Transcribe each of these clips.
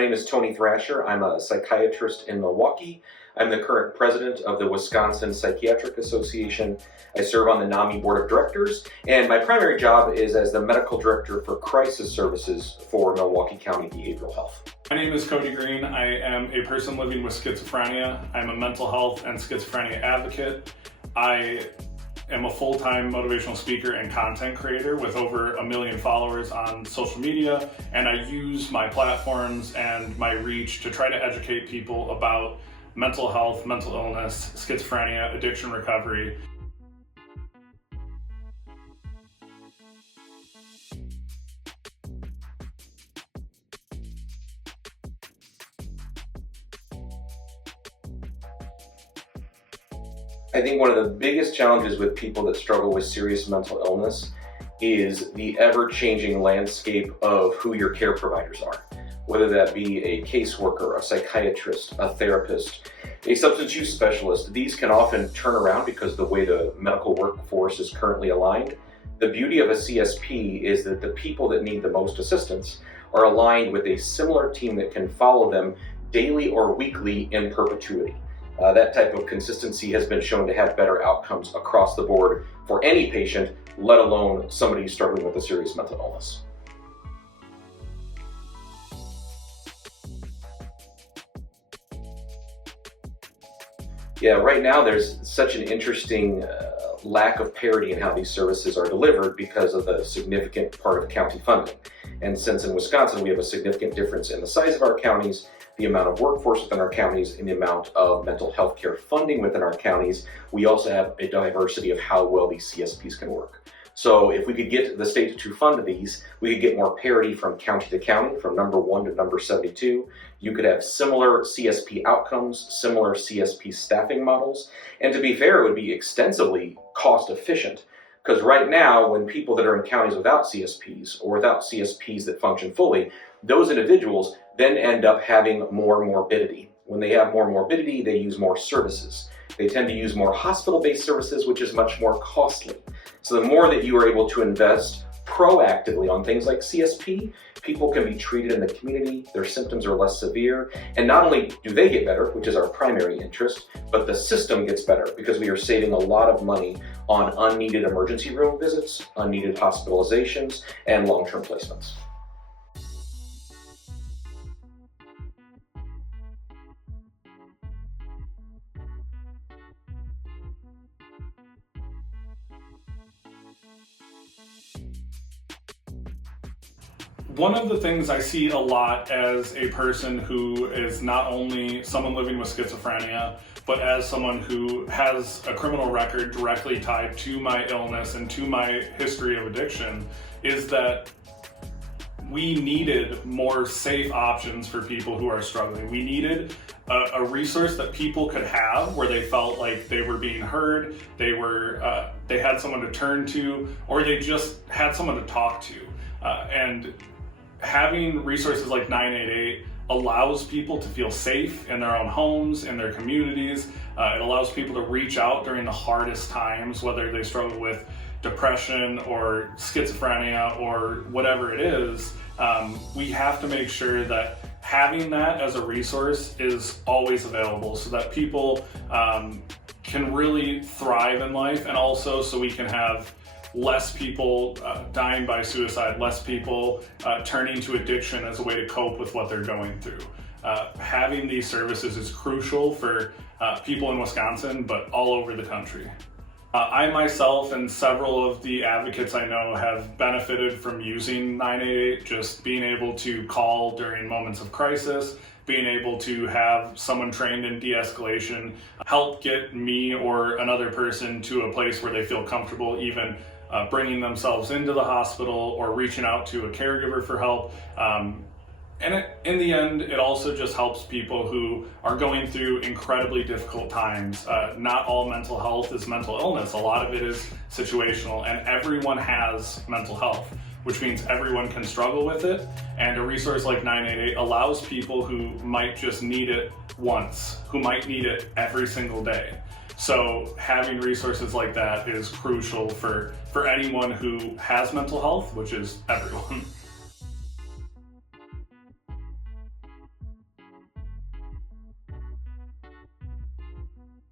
My name is Tony Thrasher. I'm a psychiatrist in Milwaukee. I'm the current president of the Wisconsin Psychiatric Association. I serve on the NAMI Board of Directors, and my primary job is as the medical director for crisis services for Milwaukee County Behavioral Health. My name is Kody Green. I am a person living with schizophrenia. I'm a mental health and schizophrenia advocate. I am a full-time motivational speaker and content creator with over 1 million followers on social media, and I use my platforms and my reach to try to educate people about mental health, mental illness, schizophrenia, addiction recovery. I think one of the biggest challenges with people that struggle with serious mental illness is the ever-changing landscape of who your care providers are. Whether that be a caseworker, a psychiatrist, a therapist, a substance use specialist, these can often turn around because of the way the medical workforce is currently aligned. The beauty of a CSP is that the people that need the most assistance are aligned with a similar team that can follow them daily or weekly in perpetuity. That type of consistency has been shown to have better outcomes across the board for any patient, let alone somebody struggling with a serious mental illness. Yeah, right now there's such an interesting lack of parity in how these services are delivered because of the significant part of county funding. And since in Wisconsin we have a significant difference in the size of our counties, the amount of workforce within our counties, and the amount of mental health care funding within our counties, we also have a diversity of how well these CSPs can work. So if we could get the state to fund these, we could get more parity from county to county, from number 1 to number 72. You could have similar CSP outcomes, similar CSP staffing models, and to be fair, it would be extensively cost efficient. Because right now, when people that are in counties without CSPs or without CSPs that function fully, those individuals then end up having more morbidity. When they have more morbidity, they use more services. They tend to use more hospital-based services, which is much more costly. So the more that you are able to invest proactively on things like CSP, people can be treated in the community, their symptoms are less severe, and not only do they get better, which is our primary interest, but the system gets better because we are saving a lot of money on unneeded emergency room visits, unneeded hospitalizations, and long-term placements. One of the things I see a lot as a person who is not only someone living with schizophrenia, but as someone who has a criminal record directly tied to my illness and to my history of addiction, is that we needed more safe options for people who are struggling. We needed a resource that people could have where they felt like they were being heard, they had someone to turn to, or they just had someone to talk to. And having resources like 988 allows people to feel safe in their own homes, in their communities. It allows people to reach out during the hardest times, whether they struggle with depression or schizophrenia or whatever it is. We have to make sure that having that as a resource is always available so that people can really thrive in life, and also so we can have less people dying by suicide, less people turning to addiction as a way to cope with what they're going through. Having these services is crucial for people in Wisconsin, but all over the country. I myself and several of the advocates I know have benefited from using 988, just being able to call during moments of crisis, being able to have someone trained in de-escalation help get me or another person to a place where they feel comfortable even bringing themselves into the hospital or reaching out to a caregiver for help. And in the end, it also just helps people who are going through incredibly difficult times. Not all mental health is mental illness. A lot of it is situational, and everyone has mental health, which means everyone can struggle with it. And a resource like 988 allows people who might just need it once, who might need it every single day. So having resources like that is crucial for anyone who has mental health, which is everyone.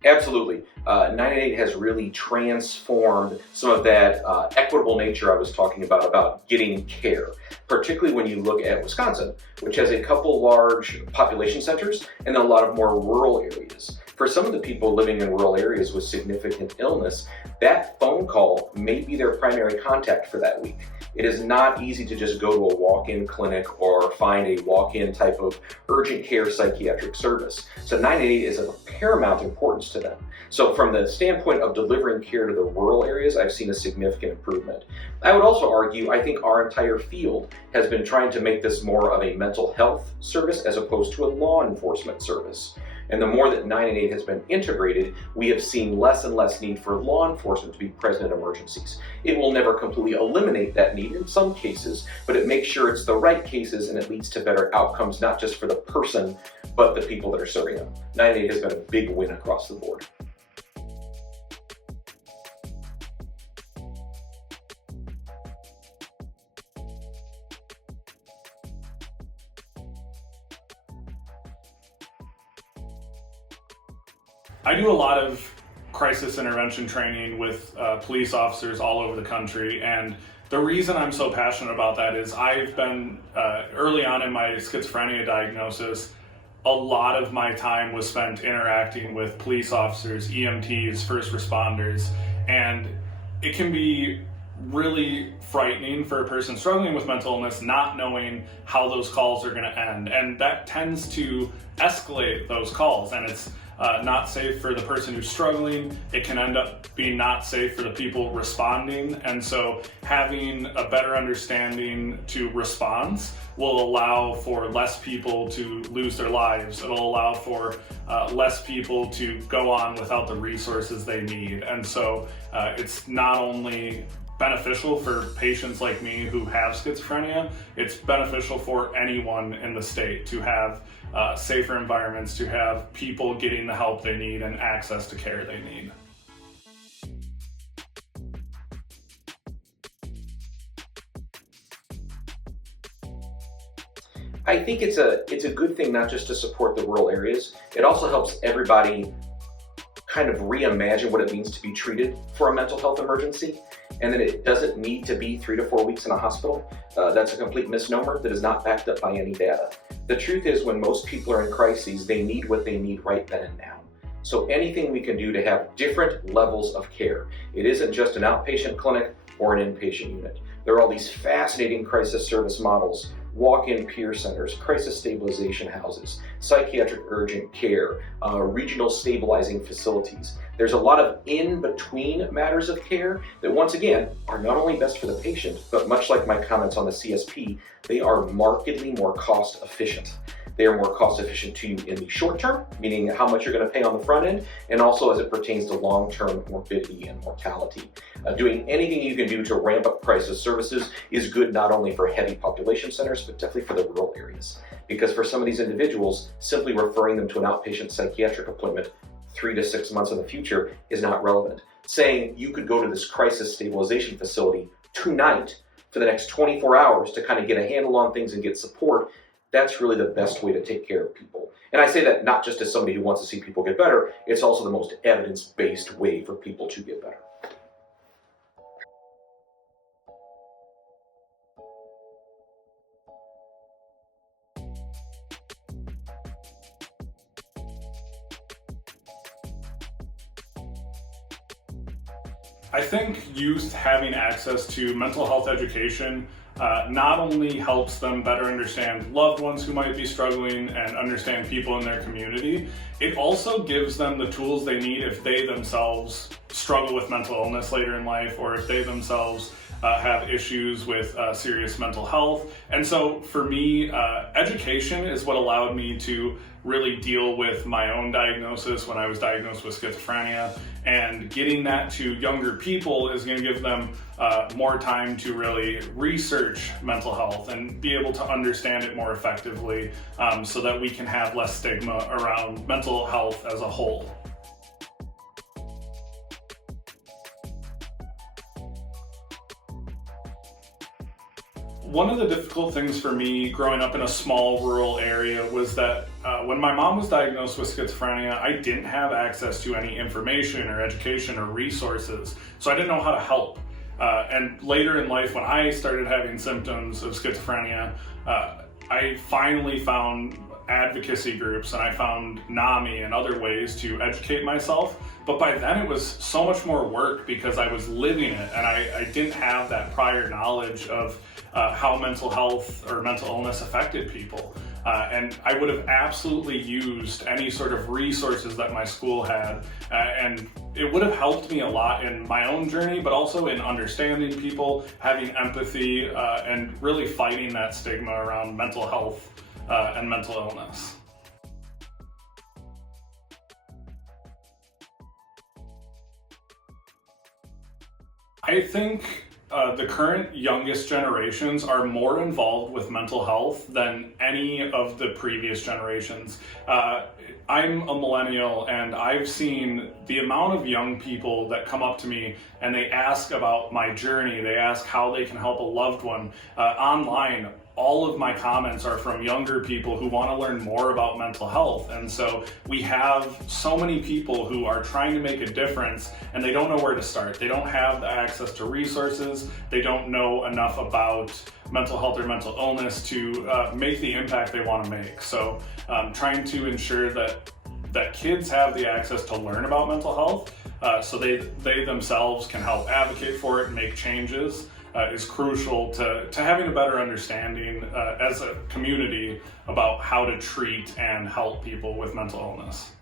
Absolutely. 988 has really transformed some of that equitable nature I was talking about getting care, particularly when you look at Wisconsin, which has a couple large population centers and a lot of more rural areas. For some of the people living in rural areas with significant illness, that phone call may be their primary contact for that week. It is not easy to just go to a walk-in clinic or find a walk-in type of urgent care psychiatric service. So 988 is of paramount importance to them. So from the standpoint of delivering care to the rural areas, I've seen a significant improvement. I would also argue, I think our entire field has been trying to make this more of a mental health service as opposed to a law enforcement service. And the more that 988 has been integrated, we have seen less and less need for law enforcement to be present in emergencies. It will never completely eliminate that need in some cases, but it makes sure it's the right cases and it leads to better outcomes, not just for the person, but the people that are serving them. 988 has been a big win across the board. I do a lot of crisis intervention training with police officers all over the country, and the reason I'm so passionate about that is I've been, early on in my schizophrenia diagnosis, a lot of my time was spent interacting with police officers, EMTs, first responders, and it can be really frightening for a person struggling with mental illness not knowing how those calls are going to end, and that tends to escalate those calls, and it's not safe for the person who's struggling. It can end up being not safe for the people responding. And so having a better understanding to response will allow for less people to lose their lives. It'll allow for less people to go on without the resources they need. And so it's not only beneficial for patients like me who have schizophrenia, it's beneficial for anyone in the state to have safer environments, to have people getting the help they need and access to care they need. I think it's a good thing not just to support the rural areas, it also helps everybody kind of reimagine what it means to be treated for a mental health emergency, and that it doesn't need to be 3 to 4 weeks in a hospital. That's a complete misnomer that is not backed up by any data. The truth is, when most people are in crises, they need what they need right then and now. So anything we can do to have different levels of care. It isn't just an outpatient clinic or an inpatient unit. There are all these fascinating crisis service models, walk-in peer centers, crisis stabilization houses, psychiatric urgent care, regional stabilizing facilities. There's a lot of in-between matters of care that, once again, are not only best for the patient, but much like my comments on the CSP, they are markedly more cost efficient. They are more cost efficient to you in the short term, meaning how much you're going to pay on the front end, and also as it pertains to long-term morbidity and mortality. Doing anything you can do to ramp up crisis services is good not only for heavy population centers, but definitely for the rural areas. Because for some of these individuals, simply referring them to an outpatient psychiatric appointment 3 to 6 months in the future is not relevant. Saying you could go to this crisis stabilization facility tonight for the next 24 hours to kind of get a handle on things and get support, that's really the best way to take care of people. And I say that not just as somebody who wants to see people get better, it's also the most evidence-based way for people to get better. I think youth having access to mental health education not only helps them better understand loved ones who might be struggling and understand people in their community, it also gives them the tools they need if they themselves struggle with mental illness later in life, or if they themselves have issues with serious mental health. And so for me, education is what allowed me to really deal with my own diagnosis when I was diagnosed with schizophrenia, and getting that to younger people is going to give them more time to really research mental health and be able to understand it more effectively, so that we can have less stigma around mental health as a whole. One of the difficult things for me growing up in a small rural area was that when my mom was diagnosed with schizophrenia, I didn't have access to any information or education or resources, so I didn't know how to help. And later in life, when I started having symptoms of schizophrenia, I finally found advocacy groups, and I found NAMI and other ways to educate myself. But by then it was so much more work because I was living it, and I didn't have that prior knowledge of how mental health or mental illness affected people. And I would have absolutely used any sort of resources that my school had, and it would have helped me a lot in my own journey, but also in understanding people, having empathy, and really fighting that stigma around mental health and mental illness. I think the current youngest generations are more involved with mental health than any of the previous generations. I'm a millennial, and I've seen the amount of young people that come up to me and they ask about my journey. They ask how they can help a loved one online. All of my comments are from younger people who want to learn more about mental health. And so we have so many people who are trying to make a difference, and they don't know where to start. They don't have the access to resources. They don't know enough about mental health or mental illness to make the impact they want to make. So trying to ensure that kids have the access to learn about mental health so they themselves can help advocate for it and make changes is crucial to having a better understanding as a community about how to treat and help people with mental illness.